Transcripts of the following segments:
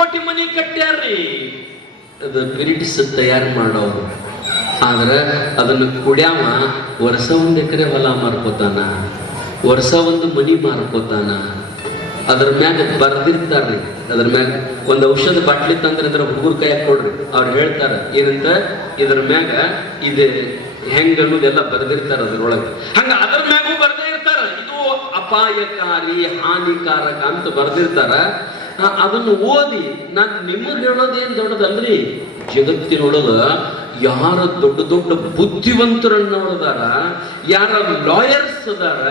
ಕೋಟಿ ಮನಿ ಕಟ್ಟ್ಯಾರ್ರಿ. ಅದು ಬ್ರಿಟಿಷ್ ತಯಾರು ಮಾಡೋರು. ಆದ್ರೆ ಅದನ್ನು ಕುಡ್ಯಾವ ವರ್ಷ 1 ಎಕರೆ ಹೊಲ ಮಾರ್ಕೋತಾನ, ವರ್ಷ 1 ಮನಿ ಮಾರ್ಕೋತಾನ. ಅದ್ರ ಮ್ಯಾಗ ಬರ್ದಿರ್ತಾರ್ರಿ, ಅದ್ರ ಮ್ಯಾಗ ಒಂದು ಔಷಧ ಬಾಟ್ಲಿ ತಂದ್ರೆ ಅದ್ರ ಹುಡುಗರ ಕೈಯಾಗ ಕೊಡ್ರಿ, ಅವ್ರು ಹೇಳ್ತಾರ ಏನಂತ, ಇದ್ರ ಮ್ಯಾಗ ಇದು ಹೆಂಗ ಅನ್ನೋದೆಲ್ಲ ಬರ್ದಿರ್ತಾರ ಅದ್ರೊಳಗೆ. ಹಂಗ ಅದ್ರ ಮ್ಯಾಗೂ ಬರ್ದೇ ಇರ್ತಾರ, ಇದು ಅಪಾಯಕಾರಿ ಹಾನಿಕಾರಕ ಅಂತ ಬರ್ದಿರ್ತಾರ. ಅದನ್ನು ಓದಿ ನಾನು ನಿಮಗೆ ಹೇಳೋದೇನ್ ದೊಡ್ಡದಲ್ರಿ, ಜಗತ್ತಿನೊಳಗ ಯಾರ ದೊಡ್ಡ ದೊಡ್ಡ ಬುದ್ಧಿವಂತರನ್ನೋದಾರ, ಯಾರ ಲಾಯರ್ಸ್ ಅದಾರ,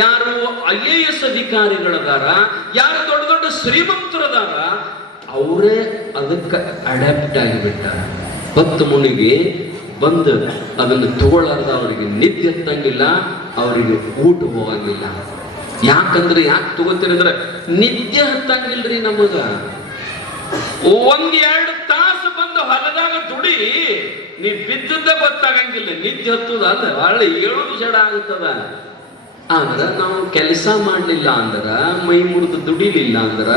ಯಾರು IAS ಅಧಿಕಾರಿಗಳದಾರ, ಯಾರು ದೊಡ್ಡ ದೊಡ್ಡ ಶ್ರೀಮಂತರದಾರ, ಅವರೇ ಅದಕ್ಕೆ ಅಡ್ಯಾಪ್ಟ್ ಆಗಿಬಿಟ್ಟಾರ. 10 ಮುನಿಗೆ ಬಂದು ಅದನ್ನು ತಗೊಳ್ಳಾರ್ದ ಅವರಿಗೆ ನಿದ್ದೆ ಹತ್ತಂಗಿಲ್ಲ, ಅವರಿಗೆ ಊಟ ಹೋಗಂಗಿಲ್ಲ. ಯಾಕಂದ್ರೆ ಯಾಕೆ ತಗೋತೀರಂದ್ರೆ ನಿದ್ದೆ ಹತ್ತಂಗಿಲ್ರಿ ನಮಗ. 1-2 ತಾಸು ಬಂದು ಹೊಲದಾಗ ದುಡಿ, ನೀ ಬಿದ್ದದ್ದ ಗೊತ್ತಾಗಂಗಿಲ್ಲ, ನಿದ್ದೆ ಹತ್ತದ ಅಲ್ಲ, ಒಳ್ಳೆ ಏಳೋದು ಜಡ ಆಗುತ್ತದ. ಆದ್ರ ನಾವು ಕೆಲಸ ಮಾಡ್ಲಿಲ್ಲ ಅಂದ್ರ, ಮೈ ಮುರಿದು ದುಡಿಲಿಲ್ಲ ಅಂದ್ರ,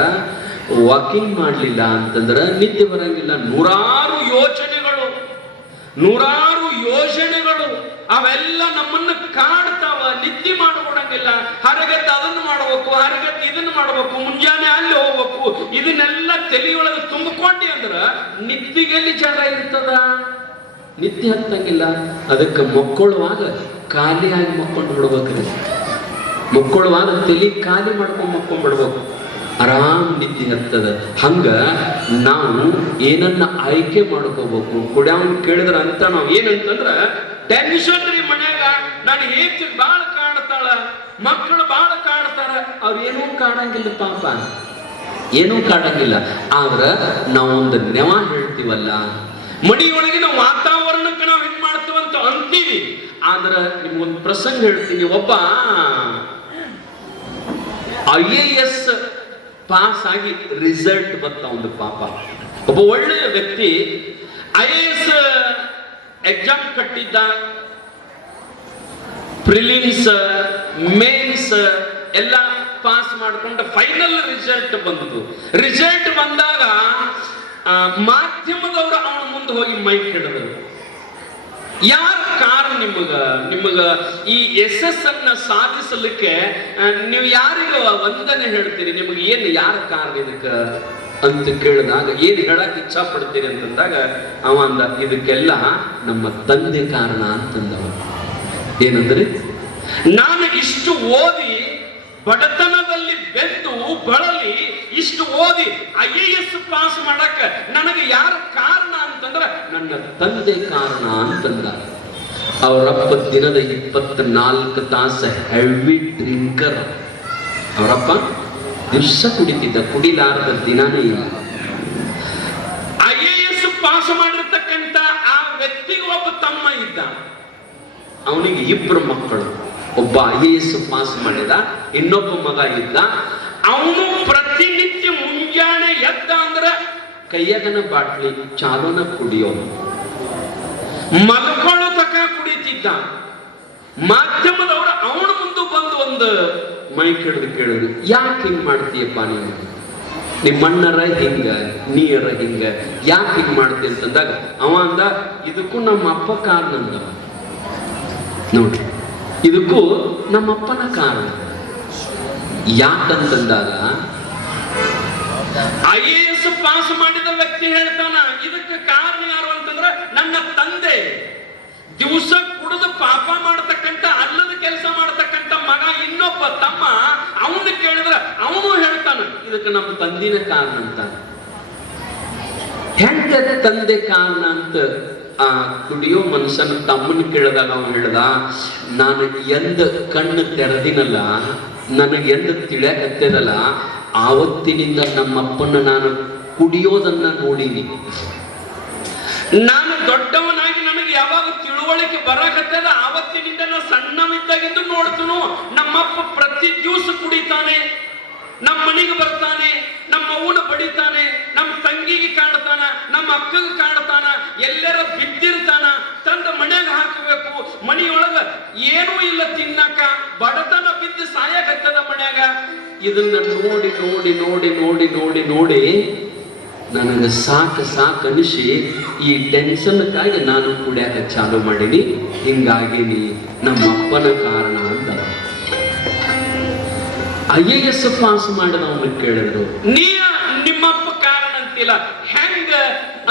ವಾಕಿಂಗ್ ಮಾಡ್ಲಿಲ್ಲ ಅಂತಂದ್ರ ನಿದ್ದೆ ಬರಂಗಿಲ್ಲ. ನೂರಾರು ಯೋಜನೆಗಳು ಅವೆಲ್ಲ ನಮ್ಮನ್ನ ಕಾಡ್ತಾವ, ನಿದ್ದೆ ಮಾಡ್ಕೊಡಂಗಿಲ್ಲ. ಹರಗತ್ತೆ ಅದನ್ನು ಮಾಡ್ಬೇಕು, ಹರಗತ್ತೆ ಇದನ್ನು ಮಾಡ್ಬೇಕು, ಮುಂಜಾನೆ ಅಲ್ಲಿ ಹೋಗ್ಬೇಕು, ಇದನ್ನೆಲ್ಲ ತಲೆಯೊಳಗೆ ತುಂಬಿಕೊಂಡಿ ಅಂದ್ರ ನಿದ್ದಿಗೆಲ್ಲಿ ಜಾಗ ಇರ್ತದ? ನಿದ್ದೆ ಹತ್ತಂಗಿಲ್ಲ. ಅದಕ್ಕೆ ಮಕ್ಕಳುವಾಗ ಖಾಲಿಯಾಗಿ ಮಕ್ಕೊಂಡು ಬಿಡ್ಬೇಕ್ರಿ. ಮಕ್ಕಳುವಾಗ ತಲೆ ಖಾಲಿ ಮಾಡ್ಕೊಂಡು ಮಕ್ಕೊಂಡ್ಬಿಡ್ಬೇಕು, ಆರಾಮ್ ನಿದ್ದೆ ಹತ್ತದ. ಹಂಗ ನಾವು ಏನನ್ನ ಆಯ್ಕೆ ಮಾಡ್ಕೋಬೇಕು. ಕುಡ್ಯಾವನ್ ಕೇಳಿದ್ರ ಅಂತ ನಾವು ಏನಂತಂದ್ರ ಟೆನ್ಷನ್ ರೀ ಮನ್ಯಾಗ, ನಾನು ಹೇಗೆ ಬಾಳ ಕಾಡ್ತಾಳ, ಮಕ್ಕಳು ಬಾಳ ಕಾಡ್ತಾರ. ಅವ್ರು ಏನೂ ಕಾಡಂಗಿಲ್ಲ ಪಾಪ, ಏನೂ ಕಾಡಂಗಿಲ್ಲ. ಆದ್ರ ನಾವೊಂದು ನೆವ ಹೇಳ್ತೀವಲ್ಲ, ಮಡಿಯೊಳಗಿನ ವಾತಾವರಣಕ್ಕೆ ನಾವು ಹೆಂಗ್ ಮಾಡ್ತೀವಂತ ಅಂತೀವಿ. ಆದ್ರ ನಿಮ್ಗೊಂದು ಪ್ರಸಂಗ ಹೇಳ್ತೀನಿ. ಒಬ್ಬ IAS ಪಾಸ್ ಆಗಿ ರಿಸಲ್ಟ್ ಬಂತ ಒಂದು ಪಾಪ, ಒಬ್ಬ ಒಳ್ಳೆಯ ವ್ಯಕ್ತಿ IAS ಎಕ್ಸಾಮ್ ಕಟ್ಟಿದ್ದ, ಪ್ರಿಲಿಮ್ಸ್ ಮೇನ್ಸ್ ಎಲ್ಲ ಪಾಸ್ ಮಾಡ್ಕೊಂಡು ಫೈನಲ್ ರಿಸಲ್ಟ್ ಬಂದದ್ದು. ರಿಸಲ್ಟ್ ಬಂದಾಗ ಮಾಧ್ಯಮದವರು ಅವನ ಮುಂದೆ ಹೋಗಿ ಮೈಕ್ ಹಿಡಿದ್ರು. ಯಾರ ಕಾರಣ ನಿಮಗ ಈ SS ಅನ್ನ ಸಾಧಿಸಲಿಕ್ಕೆ ನೀವು ಯಾರಿಗ ವಂದನೆ ಹೇಳ್ತೀರಿ? ನಿಮಗೆ ಏನು ಯಾರ ಕಾರಣ ಇದಕ್ಕ ಅಂತ ಕೇಳಿದಾಗ ಏನ್ ಹೇಳಕ್ ಇಚ್ಛಾ ಪಡ್ತೀರಿ ಅಂತಂದಾಗ ಅವ ಅಂದ, ಇದಕ್ಕೆಲ್ಲ ನಮ್ಮ ತಂದೆ ಕಾರಣ ಅಂತಂದವ. ಏನಂದ್ರಿ, ನಾನು ಇಷ್ಟು ಓದಿ ಬಡತನದಲ್ಲಿ ಬೆದ್ದು ಬಳಲಿ ಇಷ್ಟು ಓದಿ IAS ಪಾಸ್ ಮಾಡಕ ನನಗೆ ಯಾರ ಕಾರಣ ಅಂತಂದ್ರ ನನ್ನ ತಂದೆ ಕಾರಣ ಅಂತಂದ. ಅವರಪ್ಪ ದಿನದ 24 ತಾಸು ಹೆವಿ ಡ್ರಿಂಕರ್. ಅವರಪ್ಪ ದಿವಸ ಕುಡಿತಿದ್ದ, ಕುಡಿಲಾರದ ದಿನಾನೇ ಇಲ್ಲ. IAS ಪಾಸ್ ಮಾಡಿರ್ತಕ್ಕಂಥ ಆ ವ್ಯಕ್ತಿಗೆ ಒಬ್ಬ ತಮ್ಮ ಇದ್ದ, ಅವನಿಗೆ 2 ಮಕ್ಕಳು. ಒಬ್ಬ IAS ಪಾಸ್ ಮಾಡಿದ, ಇನ್ನೊಬ್ಬ ಮಗ ಇದ್ದ. ಅವನು ಪ್ರತಿನಿತ್ಯ ಮುಂಜಾನೆ ಎದ್ದ ಅಂದ್ರ ಕೈಯಾಗನ ಬಾಟ್ಲಿ ಚಾಲೋನ ಕುಡಿಯೋನು, ಮಲ್ಕೊಳ್ಳೋ ತಕ ಕುಡಿತಿದ್ದ. ಮಾಧ್ಯಮದವರು ಅವನ ಮುಂದೆ ಬಂದು ಒಂದು ಮೈಕ್ ಹಿಡಿದು ಕೇಳಿದ್ರು, ಯಾಕೆ ಹಿಂಗ್ ಮಾಡ್ತೀಯಪ್ಪ ನೀನು? ನಿಮ್ಮಣ್ಣರ ಹಿಂಗ, ನೀರ ಹಿಂಗ, ಯಾಕೆ ಹಿಂಗ್ ಮಾಡ್ತಿ ಅಂತಂದಾಗ ಅವ ಅಂದ, ಇದಕ್ಕೂ ನಮ್ಮ ಅಪ್ಪ ಕಾರಣ ಅಂದವ. ನೋಡ್ರಿ, ಇದಕ್ಕೂ ನಮ್ಮಪ್ಪನ ಕಾರಣ. ಯಾಕಂತಂದಾಗ IAS ಪಾಸ್ ಮಾಡಿದ ವ್ಯಕ್ತಿ ಹೇಳ್ತಾನ, ಇದಕ್ಕೆ ಕಾರಣ ಯಾರು ಅಂತಂದ್ರ ನನ್ನ ತಂದೆ. ದಿವಸ ಕುಡಿದು ಪಾಪ ಮಾಡತಕ್ಕಂತ, ಅಲ್ಲದ ಕೆಲಸ ಮಾಡತಕ್ಕಂತ ಮಗ ಇನ್ನೊಬ್ಬ ತಮ್ಮ, ಅವನು ಕೇಳಿದ್ರ ಅವನು ಹೇಳ್ತಾನ ಇದಕ್ಕೆ ನಮ್ಮ ತಂದಿನ ಕಾರಣ ಅಂತ. ಹೆಂಗ ತಂದೆ ಕಾರಣ ಅಂತ ಆ ಕುಡಿಯೋ ಮನುಷ್ಯನ ತಮ್ಮನ ಕೇಳಿದಾಗ ಅವನು ಹೇಳ್ದ, ನಾನು ಎಂದ ಕಣ್ಣು ತೆರೆದಿನಲ್ಲ, ನನಗೆ ಎಂದ ತಿಳಿಯಕತ್ತದಲ್ಲ, ಆವತ್ತಿನಿಂದ ನಮ್ಮಪ್ಪನ ನಾನು ಕುಡಿಯೋದನ್ನ ನೋಡೀನಿ. ನಾನು ದೊಡ್ಡವನಾಗಿ ನನಗೆ ಯಾವಾಗ ತಿಳುವಳಿಕೆ ಬರಕತ್ತದ, ಆವತ್ತಿನಿಂದ ನಾನು ಸಣ್ಣವಿದ್ದಾಗಿದ್ದು ನೋಡ್ತನು. ನಮ್ಮಪ್ಪ ಪ್ರತಿ ದಿವಸ ಕುಡಿತಾನೆ, ನಮ್ಮ ಮನೆಗೆ ಬರ್ತಾನೆ, ನಮ್ಮ ಅವ್ವನ ಬಡಿತಾನೆ, ನಮ್ಮ ತಂಗಿಗೆ ಕಾಡ್ತಾನ, ನಮ್ಮ ಅಕ್ಕಗೆ ಕಾಡ್ತಾನ, ಎಲ್ಲರ ಬಿದ್ದಿರ್ತಾನ, ತಂದ ಮನೆಯಾಗ ಹಾಕಬೇಕು. ಮನೆಯೊಳಗ ಏನೂ ಇಲ್ಲ ತಿನ್ನಕ, ಬಡತನ ಬಿದ್ದು ಸಾಯಕತ್ತದ ಮನ್ಯಾಗ. ಇದನ್ನ ನೋಡಿ ನೋಡಿ ನೋಡಿ ನೋಡಿ ನೋಡಿ ನೋಡಿ ನನಗೆ ಸಾಕು ಅನಿಸಿ ಈ ಟೆನ್ಷನ್ಗಾಗಿ ನಾನು ಕುಡಿಯಾಕ ಚಾಲು ಮಾಡೀನಿ, ಹಿಂಗಾಗಿ ನಮ್ಮ ಅಪ್ಪನ ಕಾರಣ ಅಂತ. IAS ಪಾಸ್ ಮಾಡಿದವನ್ನ ಕೇಳಿದ್ರು, ನಿಮ್ಮಪ್ಪ ಕಾರಣ ಅಂತಿಲ್ಲ ಹೆಂಗ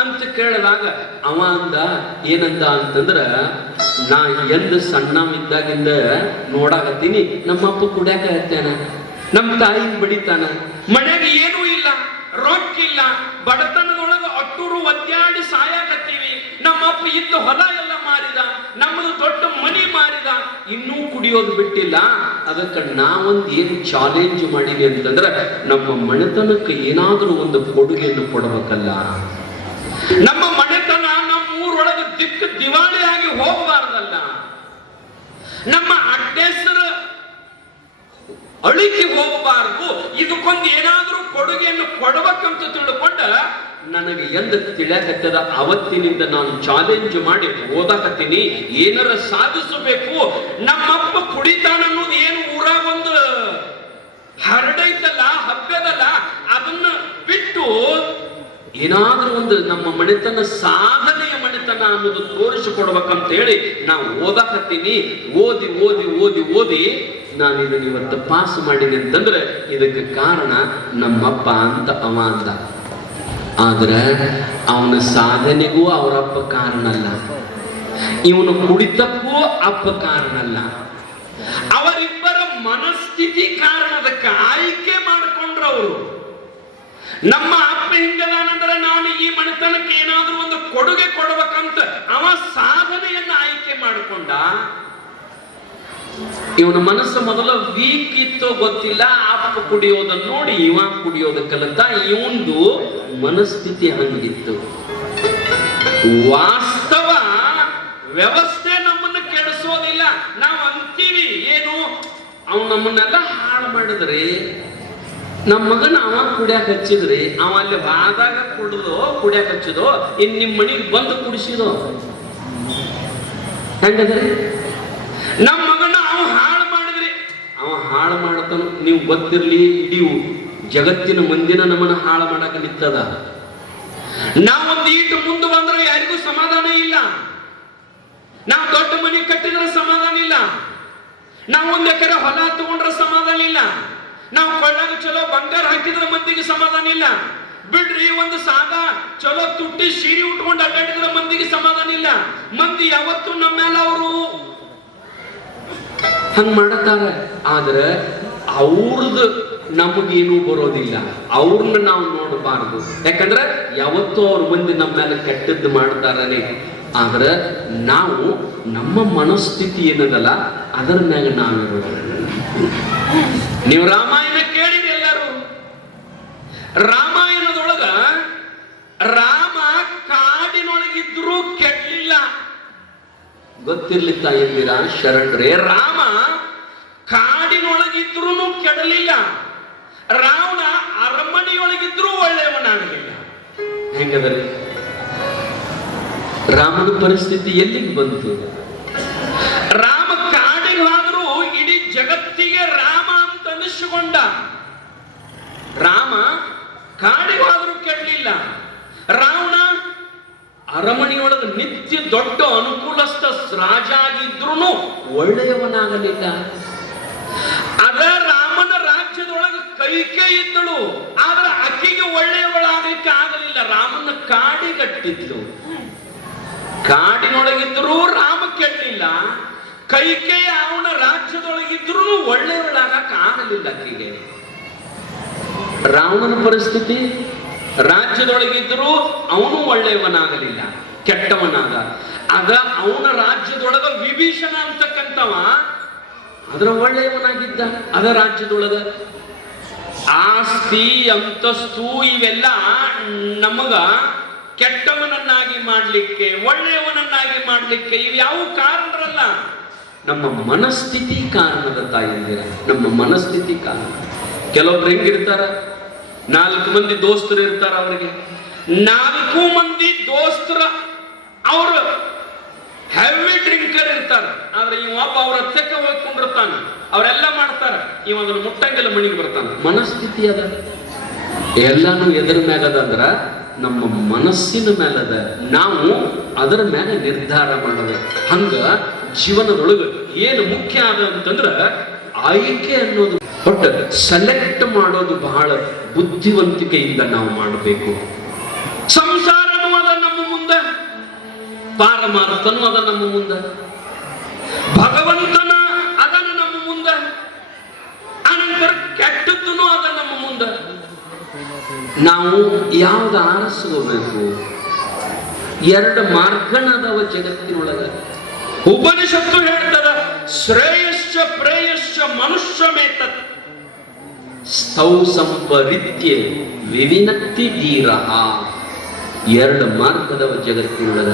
ಅಂತ ಕೇಳಿದಾಗ ಅವ ಅಂದ ಏನಂದ ಅಂತಂದ್ರ, ನಾ ಎಂದ ಸಣ್ಣವಿದ್ದಾಗಿಂದ ನೋಡಾಕತ್ತೀನಿ ನಮ್ಮಪ್ಪ ಕುಡ್ಯಾಕ ಹತ್ತಾನ, ನಮ್ಮ ತಾಯಿನ ಬಡಿತಾನ, ಮನ್ಯಾಗ ಏನೂ ಇಲ್ಲ, ರೊಕ್ಕಿಲ್ಲ, ಬಡತನದೊಳಗ ಅಟ್ಟೂರು ಒದ್ದಾಡಿ ಸಾಯಾಕತ್ತೀವಿ, ನಮ್ಮಪ್ಪ ಇದ್ದ ಹೊಲ ಎಲ್ಲ ಮಾರಿದ, ನಮ್ಮದು ದೊಡ್ಡ ಮನಿ ಮಾರಿದ, ಇನ್ನೂ ಕುಡಿಯೋದು ಬಿಟ್ಟಿಲ್ಲ. ಅದಕ್ಕೆ ನಾವೊಂದು ಏನು ಚಾಲೆಂಜ್ ಮಾಡೀನಿ ಅಂತಂದ್ರ ನಮ್ಮ ಮನೆತನಕ್ಕೆ ಏನಾದ್ರೂ ಒಂದು ಕೊಡುಗೆಯನ್ನು ಕೊಡಬೇಕಲ್ಲ. ನಮ್ಮ ಮನೆತನ ನಮ್ಮ ಊರೊಳಗೆ ದಿವಾಳಿಯಾಗಿ ಹೋಗಬಾರ್ದಲ್ಲ, ನಮ್ಮ ಅಡ್ಡೆಸರ ಅಳಿಕೆ ಹೋಗಬಾರ್ದು, ಇದಕ್ಕೊಂದು ಏನಾದ್ರೂ ಕೊಡುಗೆಯನ್ನು ಕೊಡಬೇಕಂತ ತಿಳ್ಕೊಂಡ ನನಗೆ ಎಂದು ತಿಳಿಯಕತ್ತದ ಅವತ್ತಿನಿಂದ ನಾನು ಚಾಲೆಂಜ್ ಮಾಡಿ ಓದಾಕತ್ತೀನಿ, ಏನಾರ ಸಾಧಿಸಬೇಕು. ನಮ್ಮಪ್ಪ ಕುಡಿತಾನ ಅನ್ನೋದು ಏನು ಊರಾಗ ಒಂದು ಹರಡೈತಲ್ಲ, ಹಬ್ಬದಲ್ಲ, ಅದನ್ನ ಬಿಟ್ಟು ಏನಾದ್ರೂ ಒಂದು ನಮ್ಮ ಮನೆತನ ಸಾಧನೆಯ ಮನೆತನ ಅನ್ನೋದು ತೋರಿಸಿಕೊಡ್ಬೇಕಂತ ಹೇಳಿ ನಾವು ಓದಾಕತ್ತೀನಿ. ಓದಿ ಓದಿ ಓದಿ ಓದಿ ನಾನು ಇದನ್ನ ಇವತ್ತು ಪಾಸ್ ಮಾಡೀನಿ ಅಂತಂದ್ರೆ ಇದಕ್ಕೆ ಕಾರಣ ನಮ್ಮಪ್ಪ ಅಂತ ಅವ ಅಂದ. ಆದ್ರೆ ಅವನ ಸಾಧನೆಗೂ ಅವರಪ್ಪ ಕಾರಣ ಅಲ್ಲ, ಇವನು ಕುಡಿತಕ್ಕೂ ಅಪ್ಪ ಕಾರಣ ಅಲ್ಲ, ಅವರಿಬ್ಬರ ಮನಸ್ಥಿತಿ ಕಾರಣದಕ್ಕೆ ಆಯ್ಕೆ ಮಾಡಿಕೊಂಡ್ರ ಅವರು. ನಮ್ಮ ಅಪ್ಪ ಹಿಂಗದಾನಂದ್ರೆ ನಾನು ಈ ಮನೆತನಕ್ಕೆ ಏನಾದ್ರೂ ಒಂದು ಕೊಡುಗೆ ಕೊಡ್ಬೇಕಂತ ಅವ ಸಾಧನೆಯನ್ನ ಆಯ್ಕೆ ಮಾಡಿಕೊಂಡ. ಇವನ ಮನಸ್ಸು ಮೊದಲ ವೀಕ್ ಇತ್ತು ಗೊತ್ತಿಲ್ಲ, ಅಪ್ಪ ಕುಡಿಯೋದನ್ನ ನೋಡಿ ಇವ ಕುಡಿಯೋದ ಕಲಿತ, ಇವಂದು ಮನಸ್ಥಿತಿ ಹಂಗಿತ್ತು. ವಾಸ್ತವ ವ್ಯವಸ್ಥೆ ನಮ್ಮನ್ನ ಕೆಡಿಸೋದಿಲ್ಲ. ನಾವು ಅಂತೀವಿ ಏನು, ಅವ್ ನಮ್ಮನ್ನೆಲ್ಲ ಹಾಳು ಮಾಡಿದ್ರಿ, ನಮ್ಮ ಮಗನ ಅವ ಕುಡಿಯಾಕ ಹಚ್ಚಿದ್ರಿ, ಅವ ಅಲ್ಲಿ ಬಾದಾಗ ಕುಡಿದು ಕುಡಿಯಾಕ ಹಚ್ಚಿದೋ, ಇನ್ ನಿಮ್ ಮನೆಗೆ ಬಂದು ಕುಡಿಸಿದೋ, ಹೆಂಗದ್ರಿ? ನಮ್ಮ ಮಗನ ಅವ ಹಾಳು ಮಾಡಿದ್ರಿ, ಅವ ಹಾಳು ಮಾಡತಾನ. ನೀವು ಗೊತ್ತಿರ್ಲಿ, ಇಡೀ ಜಗತ್ತಿನ ಮಂದಿನ ನಮ್ಮನ್ನ ಹಾಳು ಮಾಡಕ ನಿಂತದ. ನಾವೊಂದು ಈಟು ಮುಂದೆ ಬಂದ್ರೆ ಯಾರಿಗೂ ಸಮಾಧಾನ ಇಲ್ಲ, ನಾವು ದೊಡ್ಡ ಮನೆ ಕಟ್ಟಿದ್ರೆ ಸಮಾಧಾನ ಇಲ್ಲ, ನಾವು ಒಂದ್ ಎಕರೆ ಹೊಲ ತಗೊಂಡ್ರೆ ಸಮಾಧಾನ ಇಲ್ಲ, ನಾವು ಕೊಳ್ಳಾಗ ಚಲೋ ಬಂಗಾರ ಹಾಕಿದ್ರೆ ಮಂದಿಗೆ ಸಮಾಧಾನ ಇಲ್ಲ, ಬಿಡ್ರಿ ಒಂದು ಸಾದಾ ಚಲೋ ತುಟ್ಟಿ ಸೀರೆ ಉಟ್ಕೊಂಡು ಅಡ್ಡಾಡಿದ್ರೆ ಮಂದಿಗೆ ಸಮಾಧಾನ ಇಲ್ಲ. ಮಂದಿ ಯಾವತ್ತು ನಮ್ಮ ಮೇಲೆ ಅವರು ಹಂಗ ಮಾಡತಾರ. ಆದ್ರೆ ಅವ್ರದ್ದು ನಮಗೇನು ಬರೋದಿಲ್ಲ, ಅವ್ರನ್ನ ನಾವು ನೋಡಬಾರ್ದು. ಯಾಕಂದ್ರೆ ಯಾವತ್ತೂ ಅವ್ರ ಮಂದಿ ನಮ್ಮ ಮೇಲೆ ಕೆಟ್ಟದ್ದು ಮಾಡ್ತಾರನೆ. ಆದ್ರೆ ನಾವು ನಮ್ಮ ಮನಸ್ಥಿತಿ ಏನದಲ್ಲ ಅದರ ಮ್ಯಾಗ ನಾವಿರೋದು. ನೀವು ರಾಮಾಯಣ ಕೇಳಿರಿ ಎಲ್ಲರೂ. ರಾಮಾಯಣದೊಳಗ ರಾಮ ಕಾಡಿನೊಳಗಿದ್ರೂ ಕೆಡ್ಲಿಲ್ಲ. ಗೊತ್ತಿರ್ಲಿ ತಾಯಿದ್ದೀರಾ ಶರಣರೇ, ರಾಮ ಕಾಡಿನೊಳಗಿದ್ರೂ ಕೆಡಲಿಲ್ಲ, ರಾವಣ ಅರಮನೆಯೊಳಗಿದ್ರೂ ಒಳ್ಳೆಯವನಾಗಲಿಲ್ಲ. ಹೆಂಗದರಿ ರಾಮನ ಪರಿಸ್ಥಿತಿ ಎಲ್ಲಿಗೆ ಬಂತು? ರಾಮ ಕಾಡಿಗೆ ಹೋದ್ರೂ ಇಡೀ ಜಗತ್ತಿಗೆ ರಾಮ ಅಂತ ಅನಿಸಿಕೊಂಡ. ರಾಮ ಕಾಡಿಗೆ ಹೋದ್ರೂ ಕೆಡಲಿಲ್ಲ, ರಾವಣ ಅರಮನೆಯೊಳಗೆ ನಿತ್ಯ ದೊಡ್ಡ ಅನುಕೂಲಸ್ಥ ರಾಜ ಆಗಿದ್ರೂ ಒಳ್ಳೆಯವನಾಗಲಿಲ್ಲ. ಅದ ರಾಮನ ರಾಜ್ಯದೊಳಗೆ ಕೈಕೆ ಇದ್ದಳು, ಆದ್ರೆ ಅಕ್ಕಿಗೆ ಒಳ್ಳೆಯವಳಾಗಲಿಕ್ಕೆ ಆಗಲಿಲ್ಲ. ರಾಮನ ಕಾಡಿಗಟ್ಟಿದ್ಲು. ಕಾಡಿನೊಳಗಿದ್ರೂ ರಾಮ ಕೆಡಲಿಲ್ಲ, ಕೈಕೆಯ ಅವನ ರಾಜ್ಯದೊಳಗಿದ್ರೂ ಒಳ್ಳೆಯವಳಾಗಕ್ಕೆ ಆಗಲಿಲ್ಲ ಅಕ್ಕಿಗೆ. ರಾವಣನ ಪರಿಸ್ಥಿತಿ, ರಾಜ್ಯದೊಳಗಿದ್ರೂ ಅವನು ಒಳ್ಳೆಯವನಾಗಲಿಲ್ಲ, ಕೆಟ್ಟವನಾದ. ಅದ ಅವನ ರಾಜ್ಯದೊಳಗ ವಿಭೀಷಣ ಅಂತಕ್ಕಂಥವ ಅದರ ಒಳ್ಳೆಯವನಾಗಿದ್ದ. ಅದ ರಾಜ್ಯದೊಳಗ ಆಸ್ತಿ ಅಂತಸ್ತು ಇವೆಲ್ಲ ನಮಗ ಕೆಟ್ಟವನನ್ನಾಗಿ ಮಾಡ್ಲಿಕ್ಕೆ, ಒಳ್ಳೆಯವನನ್ನಾಗಿ ಮಾಡ್ಲಿಕ್ಕೆ ಇವು ಯಾವ ಕಾರಣರಲ್ಲ, ನಮ್ಮ ಮನಸ್ಥಿತಿ ಕಾರಣದ ತಾಯಿಯಂದಿರ. ನಮ್ಮ ಮನಸ್ಥಿತಿ ಕಾರಣ. ಕೆಲವೊಬ್ರು ಹೆಂಗಿರ್ತಾರ, 4 ಮಂದಿ ದೋಸ್ತರು ಇರ್ತಾರ, ಅವರಿಗೆ 4 ಮಂದಿ ದೋಸ್ತರ ಅವರು ಹೆವಿ ಡ್ರಿಂಕರ್ ಇರ್ತಾರ. ಆದ್ರೆ ಇವೊಬ್ಬ ಅವ್ರ ಹತ್ತಕ್ಕೆ ಹೋಗ್ಕೊಂಡಿರ್ತಾನ, ಅವರೆಲ್ಲ ಮಾಡ್ತಾರ, ಇವಾಗ ಮುಟ್ಟಂಗೆಲ್ಲ ಮಣಿಗೆ ಬರ್ತಾನ. ಮನಸ್ಥಿತಿ ಅದ. ಎಲ್ಲಾನು ಎದುರ ಮ್ಯಾಗದ ಅಂದ್ರ ನಮ್ಮ ಮನಸ್ಸಿನ ಮೇಲದ, ನಾವು ಅದರ ಮೇಲೆ ನಿರ್ಧಾರ ಮಾಡೋದು. ಹಂಗ ಜೀವನದೊಳಗೆ ಏನು ಮುಖ್ಯ ಆದ ಅಂತಂದ್ರ ಆಯ್ಕೆ ಅನ್ನೋದು, ಒಟ್ಟು ಸೆಲೆಕ್ಟ್ ಮಾಡೋದು ಬಹಳ ಬುದ್ಧಿವಂತಿಕೆಯಿಂದ ನಾವು ಮಾಡಬೇಕು. ಸಂಸಾರನೂ ಅದ ನಮ್ಮ ಮುಂದೆ, ಪಾರಮಾರ್ಥನೂ ಅದ ನಮ್ಮ ಮುಂದೆ, ಭಗವಂತನ ಅದನ್ನ ನಮ್ಮ ಮುಂದೆ, ಅನಂತರ ಕೆಟ್ಟದ್ದನು ಅದ ನಮ್ಮ ಮುಂದೆ. ನಾವು ಯಾವ್ದು ಆರಿಸ್ಕೋಬೇಕು? ಎರಡು ಮಾರ್ಗನದವ ಜಗತ್ತಿನೊಳಗ. ಉಪನಿಷತ್ತು ಹೇಳ್ತದ, ಶ್ರೇಯಶ್ಚ ಪ್ರೇಯಶ್ಚ ಮನುಷ್ಯಮೇತ ಸ್ಥೌ ಸಂಪರಿತ್ಯ ವಿವಿನಕ್ತಿ ಧೀರಃ. ಎರಡು ಮಾರ್ಗದವ ಜಗತ್ತಿನೊಳಗ.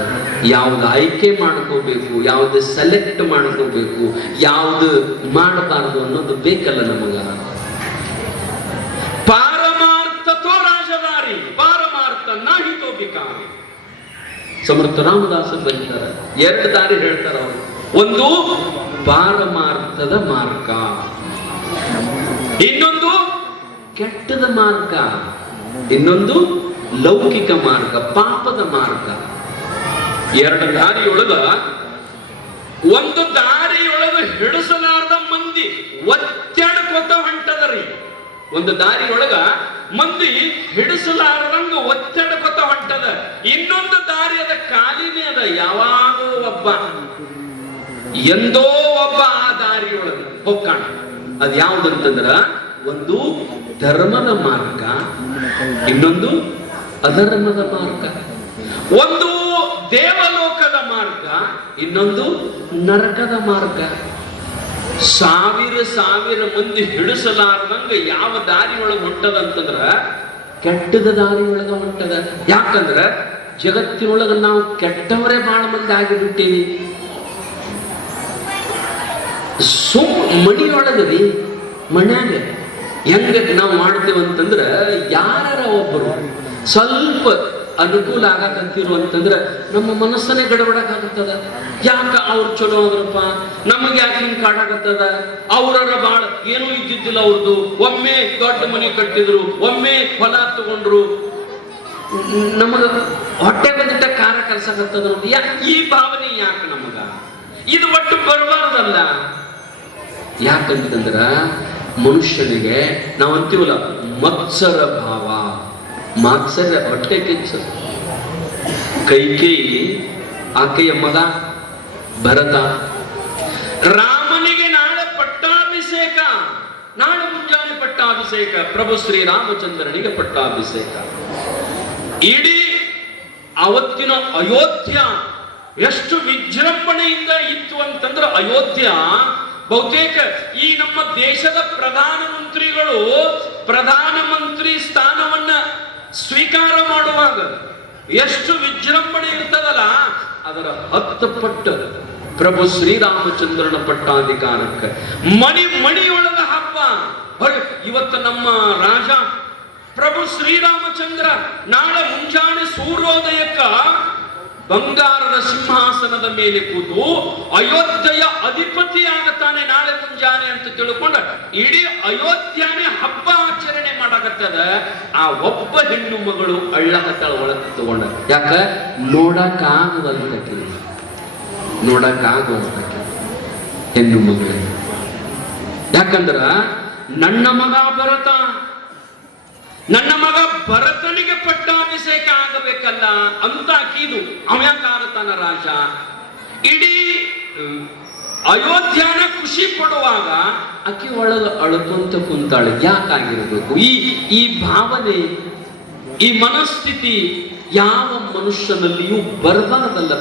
ಯಾವ್ದು ಆಯ್ಕೆ ಮಾಡ್ಕೋಬೇಕು, ಯಾವ್ದು ಸೆಲೆಕ್ಟ್ ಮಾಡ್ಕೋಬೇಕು, ಯಾವ್ದು ಮಾಡಬಾರ್ದು ಅನ್ನೋದು ಬೇಕಲ್ಲ ನಮಗ. ಪಾರಮಾರ್ಥತೋ ರಾಜದಾರಿ, ಪಾರಮಾರ್ಥ ನಾಹಿತೋ ಬಿಕಾರಿ. ಸಮರ್ಥ ರಾಮದಾಸರು ಬರೀತಾರೆ, ಎರಡು ದಾರಿ ಹೇಳ್ತಾರೆ ಅವರು. ಒಂದು ಪಾರಮಾರ್ಥದ ಮಾರ್ಗ, ಇನ್ನೊಂದು ಕೆಟ್ಟದ ಮಾರ್ಗ, ಇನ್ನೊಂದು ಲೌಕಿಕ ಮಾರ್ಗ, ಪಾಪದ ಮಾರ್ಗ. ಎರಡು ದಾರಿಯೊಳಗ ಒಂದು ದಾರಿಯೊಳಗ ಹಿಡಿಸಲಾರ್ದ ಮಂದಿ ಒತ್ತಡಕೊತ ಹೊಂಟದರಿ. ಒಂದು ದಾರಿಯೊಳಗ ಮಂದಿ ಹಿಡಿಸಲಾರ್ದಂಗ ಒತ್ತಡಕೊತ ಹೊಂಟದ. ಇನ್ನೊಂದು ದಾರಿ ಅದ, ಖಾಲಿನೇ ಅದ. ಯಾವಾಗೋ ಒಬ್ಬ ಎಂದೋ ಒಬ್ಬ ಆ ದಾರಿಯೊಳಗ ಹೋಗ್ಕಾಣ. ಅದ್ ಯಾವ್ದಂತಂದ್ರ, ಒಂದು ಧರ್ಮದ ಮಾರ್ಗ, ಇನ್ನೊಂದು ಅಧರ್ಮದ ಮಾರ್ಗ. ಒಂದು ದೇವಲೋಕದ ಮಾರ್ಗ, ಇನ್ನೊಂದು ನರಕದ ಮಾರ್ಗ. ಸಾವಿರ ಸಾವಿರ ಮಂದಿ ಹಿಡಿಸಲಾರ್ದಂಗ ಯಾವ ದಾರಿ ಒಳಗೆ ಹೊಂಟದಂತಂದ್ರ ಕೆಟ್ಟದ ದಾರಿ ಒಳಗ ಹೊಂಟದ. ಯಾಕಂದ್ರ ಜಗತ್ತಿನೊಳಗ ನಾವು ಕೆಟ್ಟವರೇ ಬಹಳ ಮಂದಿ ಆಗಿಬಿಟ್ಟೀವಿ. ಮಣಿಯೊಳಗದಿ ಮನ್ಯಾಗ ಹೆಂಗ ನಾವು ಮಾಡ್ತೇವೆ ಅಂತಂದ್ರ, ಯಾರ ಒಬ್ಬರು ಸ್ವಲ್ಪ ಅನುಕೂಲ ಆಗಕಂತಿರು ಅಂತಂದ್ರ ನಮ್ಮ ಮನಸ್ಸನ್ನೇ ಗಡಬಡಕ್ಕಾಗುತ್ತದ. ಯಾಕ ಅವ್ರು ಚಲೋ ಆದ್ರಪ್ಪ, ನಮಗೆ ಯಾಕೆ ಹಿಂಗ್ ಕಾಡಾಗತ್ತದ? ಅವ್ರರ ಬಾಳ ಏನೂ ಇದ್ದಿದ್ದಿಲ್ಲ ಅವ್ರದ್ದು. ಒಮ್ಮೆ ದೊಡ್ಡ ಮನೆ ಕಟ್ಟಿದ್ರು, ಒಮ್ಮೆ ಹೊಲ ತಗೊಂಡ್ರು, ನಮಗ ಹೊಟ್ಟೆ ಬಂದಿಟ್ಟ ಕಾರ ಕಲ್ಸಕತ್ತದ. ಈ ಭಾವನೆ ಯಾಕೆ ನಮಗ? ಇದು ಒಟ್ಟು ಬರಬಾರ್ದಲ್ಲ. ಯಾಕಂತಂದ್ರ ಮನುಷ್ಯನಿಗೆ ನಾವು ಅಂತೀವಲ್ಲ, ಮತ್ಸರ ಭಾವ. ಮಾತ್ಸರ್ಯ, ಹೊಟ್ಟೆ ಕಿಚ್ಚ. ಕೈಕೇಯಿ ಆಕೆಯ ಮಗ ಭರತ, ರಾಮನಿಗೆ ನಾಳೆ ಪಟ್ಟಾಭಿಷೇಕ, ನಾಳೆ ಮುಂಜಾನೆ ಪಟ್ಟಾಭಿಷೇಕ, ಪ್ರಭು ಶ್ರೀರಾಮಚಂದ್ರನಿಗೆ ಪಟ್ಟಾಭಿಷೇಕ. ಇಡೀ ಅವತ್ತಿನ ಅಯೋಧ್ಯ ಎಷ್ಟು ವಿಜೃಂಭಣೆಯಿಂದ ಇತ್ತು ಅಂತಂದ್ರ, ಅಯೋಧ್ಯ ಬಹುತೇಕ ಈ ನಮ್ಮ ದೇಶದ ಪ್ರಧಾನಮಂತ್ರಿಗಳು ಪ್ರಧಾನಮಂತ್ರಿ ಸ್ಥಾನವನ್ನ ಸ್ವೀಕಾರ ಮಾಡುವಾಗ ಎಷ್ಟು ವಿಜೃಂಭಣೆ ಇರ್ತದಲ್ಲ, ಅದರ 10 ಪಟ್ಟು ಪ್ರಭು ಶ್ರೀರಾಮಚಂದ್ರನ ಪಟ್ಟಾಧಿಕಾರಕ್ಕೆ ಮಣಿಯೊಳಗ ಹಬ್ಬ. ಇವತ್ತು ನಮ್ಮ ರಾಜ ಪ್ರಭು ಶ್ರೀರಾಮಚಂದ್ರ ನಾಳೆ ಮುಂಜಾನೆ ಸೂರ್ಯೋದಯಕ್ಕ ಬಂಗಾರದ ಸಿಂಹಾಸನದ ಮೇಲೆ ಕೂತು ಅಯೋಧ್ಯೆಯ ಅಧಿಪತಿ ಆಗತಾನೆ ನಾಳೆ ಮುಂಜಾನೆ ಅಂತ ತಿಳ್ಕೊಂಡ ಇಡೀ ಅಯೋಧ್ಯನೇ ಹಬ್ಬ ಆಚರಣೆ ಮಾಡಕತ್ತದ. ಆ ಒಬ್ಬ ಹೆಣ್ಣು ಮಗಳು ಅಳ್ಳಕತ್ತಳ ಒಳಗೆ ತಗೊಂಡ. ಯಾಕ? ನೋಡಕ್ಕಾಗವಲ್ತಕ್ಕೆ ಹೆಣ್ಣು ಮಗಳು. ಯಾಕಂದ್ರ ನನ್ನ ಮಗ ಭರತ, ನನ್ನ ಮಗ ಭರತನಿಗೆ ಪಟ್ಟಾಭಿಷೇಕ ಆಗಬೇಕಲ್ಲ ಅಂತ ಅಕೀದು ಅವಯಾಕಾಗತಾನ ರಾಜ. ಇಡೀ ಅಯೋಧ್ಯನ ಖುಷಿ ಪಡುವಾಗ ಅಕ್ಕಿ ಒಳಗ ಅಳುಕೊಂತ ಕುಂತಾಳೆ. ಯಾಕಾಗಿರ್ಬೇಕು? ಈ ಭಾವನೆ, ಈ ಮನಸ್ಥಿತಿ ಯಾವ ಮನುಷ್ಯನಲ್ಲಿಯೂ ಬರಬಾರದಲ್ಲ.